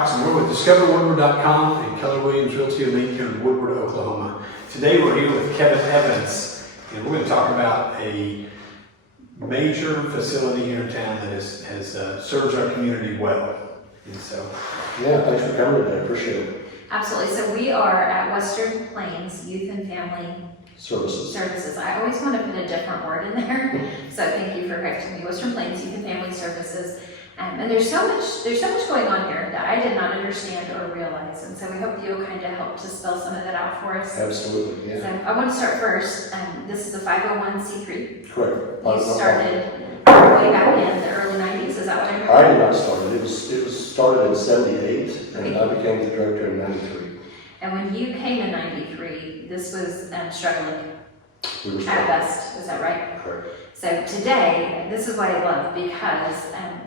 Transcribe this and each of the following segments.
Cox, and we're with DiscoverWoodward.com and Keller Williams Realty Elite here in Woodward, Oklahoma. Today we're here with Kevin Evans, and we're going to talk about a major facility here in town that has serves our community well. And so, yeah, thanks for coming today. Appreciate it. Absolutely. So we are at Western Plains Youth and Family Services. I always want to put a different word in there, so thank you for correcting me. Western Plains Youth and Family Services. And there's so much going on here that I did not understand or realize, and so we hope you'll kind of help to spell some of that out for us. Absolutely, yeah. So I want to start first. This is a 501c3. Correct. You started way back in the early 90s. Is that what I remember? I did not start it. It was started in '78, and I became the director in '93. And when you came in '93, this was struggling. We were At best, is that right? Correct. So today, this is what I love, because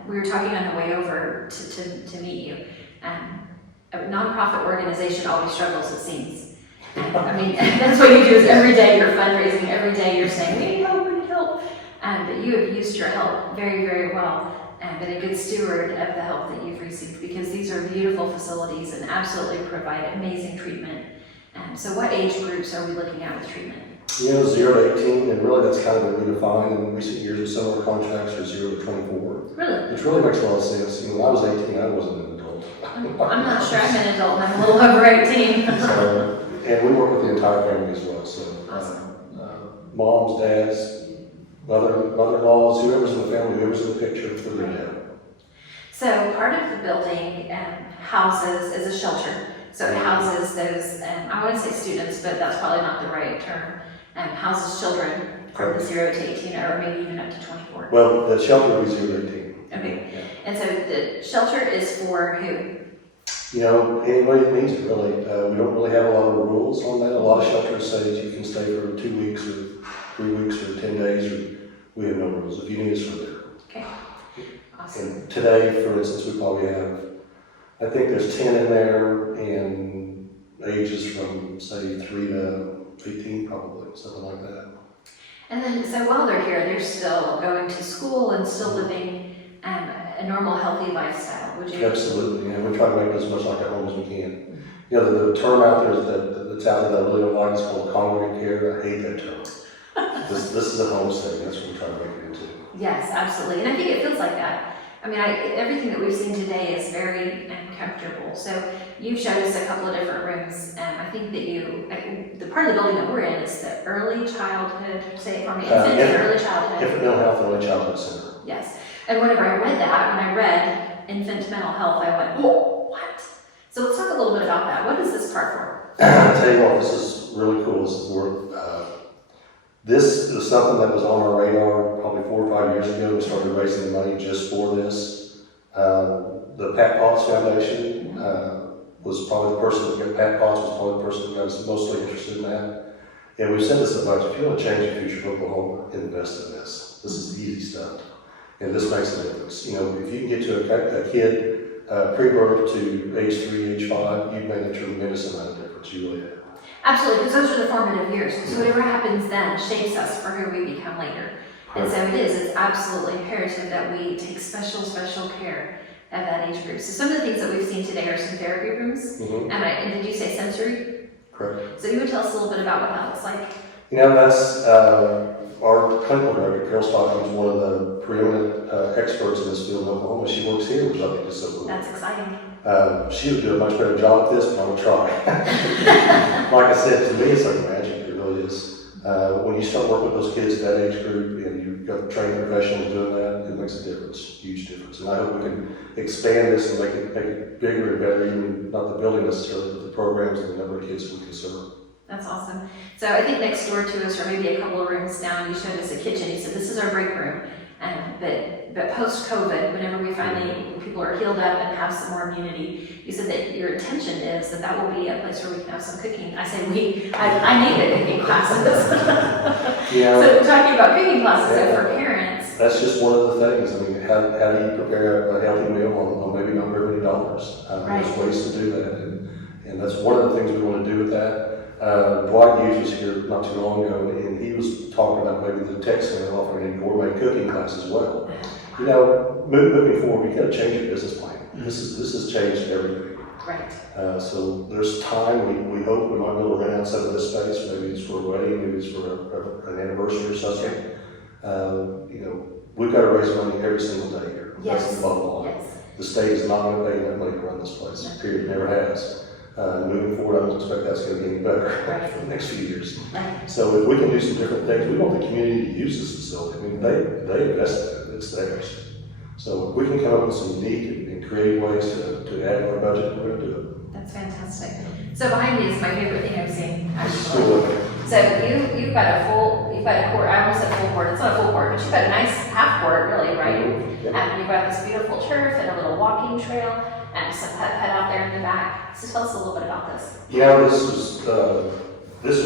we were talking on the way over to meet you. A nonprofit organization always struggles, it seems. I mean, that's what you do is every day you're fundraising, every day you're saying, we need help, we need help. But you have used your help very, very well, and been a good steward of the help that you've received, because these are beautiful facilities and absolutely provide amazing treatment. So what age groups are we looking at with treatment? 0 to 18, and really that's kind of been redefined in recent years with some of our contracts are 0 to 24. Really? Which really makes a lot of sense. When I was 18, I wasn't an adult. I'm not sure I'm an adult, and I'm a little over 18. So, and we work with the entire family as well. So, Awesome. Moms, dads, mother-in-laws, whoever's in the family, whoever's in the picture for their dad. So part of the building houses is a shelter. So it houses those, I want to say students, but that's probably not the right term. Houses children from the 0 to 18, or maybe even up to 24. Well, the shelter would be 0 to 18. Okay. Yeah. And so the shelter is for who? You know, anybody that needs it, really. We don't really have a lot of rules on that. A lot of shelters say that you can stay for 2 weeks or 3 weeks or 10 days, or we have no rules. If you need us, we're there. Okay. Awesome. And today, for instance, we probably have, I think there's 10 in there, and ages from, say, 3 to 18 probably, something like that. And then, so while they're here, they're still going to school and still living a normal, healthy lifestyle, would you? Absolutely, and we try to make it as much like a home as we can. You know, the term out there is that's out there that I really don't like is called congregate care. I hate that term. This is a homestead, that's what we try to make it into. Yes, absolutely, and I think it feels like that. I mean, everything that we've seen today is very comfortable. So you've showed us a couple of different rooms. I think that the part of the building that we're in is the early childhood, say it for me, infant and early childhood. Infant mental health and early childhood center. Yes, and whenever I read that, when I read infant mental health, I went, oh, what? So let's talk a little bit about that. What is this part for? I'll tell you what, this is really cool. This is something that was on our radar probably 4 or 5 years ago. We started raising the money just for this. The Pat Potts Foundation was probably the person that got Pat Potts was probably the person that got us mostly interested in that. And we've said this a bunch. If you want to change the future of Oklahoma, invest in this. This is easy stuff, and this makes a difference. You know, if you can get to a kid pre-birth to age 3, age 5, you've made a tremendous amount of difference. You really have. Absolutely, because those are the formative years. So whatever happens then shapes us for who we become later. And so it's absolutely imperative that we take special care of that age group. So some of the things that we've seen today are some therapy rooms. Mm-hmm. And did you say sensory? Correct. So you would tell us a little bit about what that looks like? You know, that's our clinical director, Carol Stockton, is one of the preeminent experts in this field in Oklahoma. She works here, which I think is so cool. That's exciting. She would do a much better job at this, but I would try. Like I said, to me, it's like magic. It really is. When you start working with those kids at that age group, and you've got trained professionals doing that, it makes a difference, huge difference. And I hope we can expand this and make it bigger and better, even not the building necessarily, but the programs and the number of kids that we can serve. That's awesome. So I think next door to us, or maybe a couple of rooms down, you showed us a kitchen. You said this is our break room. But post-COVID, whenever people are healed up and have some more immunity, you said that your intention is that will be a place where we can have some cooking. I say I need the cooking classes. Yeah. So talking about cooking classes, so for parents. That's just one of the things. I mean, how do you prepare a healthy meal on maybe not very many dollars? Right. There's ways to do that, and that's one of the things we want to do with that. Dwight Hughes was here not too long ago, and he was talking about maybe the tech center offering a gourmet cooking class as well. You know, moving forward, we got to change your business plan. This has changed everything. Right. So there's time, we hope we might be able to rent out some of this space, maybe it's for a wedding, maybe it's for an anniversary or something. You know, we've got to raise money every single day here. Yes. That's the bottom line. Yes. The state is not going to pay that money to run this place, period, never has. Moving forward, I don't expect that's going to get any better Right. for the next few years. Right. So if we can do some different things, we want the community to use this facility. I mean, they invested in it, it's theirs. So if we can come up with some unique and creative ways to add to our budget, we're going to do it. That's fantastic. So behind me is my favorite thing I've seen, This is actually. cool. So you've got a court, I almost said full court, it's not a full court, but you've got a nice half court, really, right? Yeah. You've got this beautiful turf and a little walking trail and some pet out there in the back. So tell us a little bit about this. You know, this was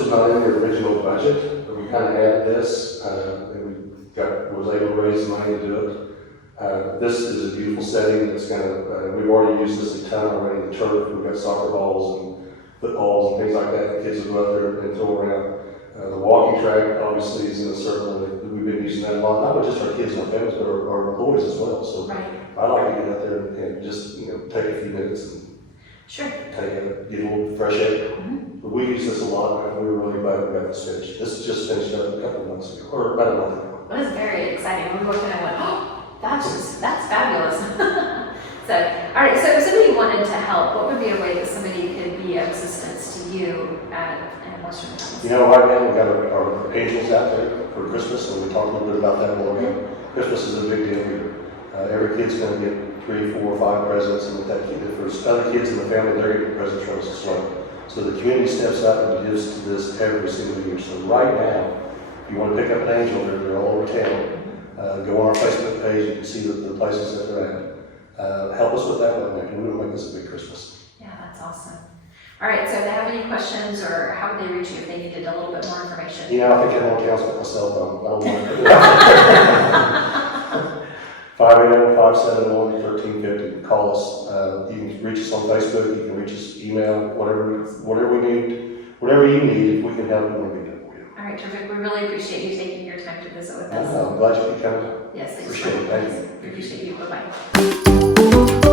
not in the original budget, but we kind of added this, and was able to raise money to do it. This is a beautiful setting that's we've already used this a ton already, the turf, we've got soccer balls and footballs and things like that, the kids will go out there and throw around. The walking track obviously is in a circle, and we've been using that a lot, not just our kids and our families, but our employees as well. So Right. I like to get out there and just, take a few minutes and Sure. get a little fresh air. But we use this a lot, and we were really glad we got this finished. This is just finished up a couple of months ago, or about a month ago. Well, it's very exciting. When we looked and I went, oh, that's fabulous. So, all right, so if somebody wanted to help, what would be a way that somebody could be of assistance to you at Western Promise? You know, right now we've got our angels out there for Christmas, and we talked a little bit about that a while ago. Christmas is a big deal here. Every kid's going to get 3, 4, 5 presents, and if there's other kids in the family, they're going to get presents from us as well. So the community steps up and gives to this every single year. So right now, if you want to pick up an angel, they're all over town. Go on our Facebook page, you can see the places that they're at. Help us with that one, and we'll make this a big Christmas. Yeah, that's awesome. All right, so if they have any questions, or how would they reach you if they needed a little bit more information? You know, I think everyone counts with my cell phone. I don't want to put it out there. 580-571-1350. Call us. You can reach us on Facebook. You can reach us email, whatever we need, whatever you need. If we can help, we'll be there for you. All right, terrific. We really appreciate you taking your time to visit with us. I'm glad you could come. Yes, thanks. Appreciate it. Thank you. Appreciate you. Bye-bye.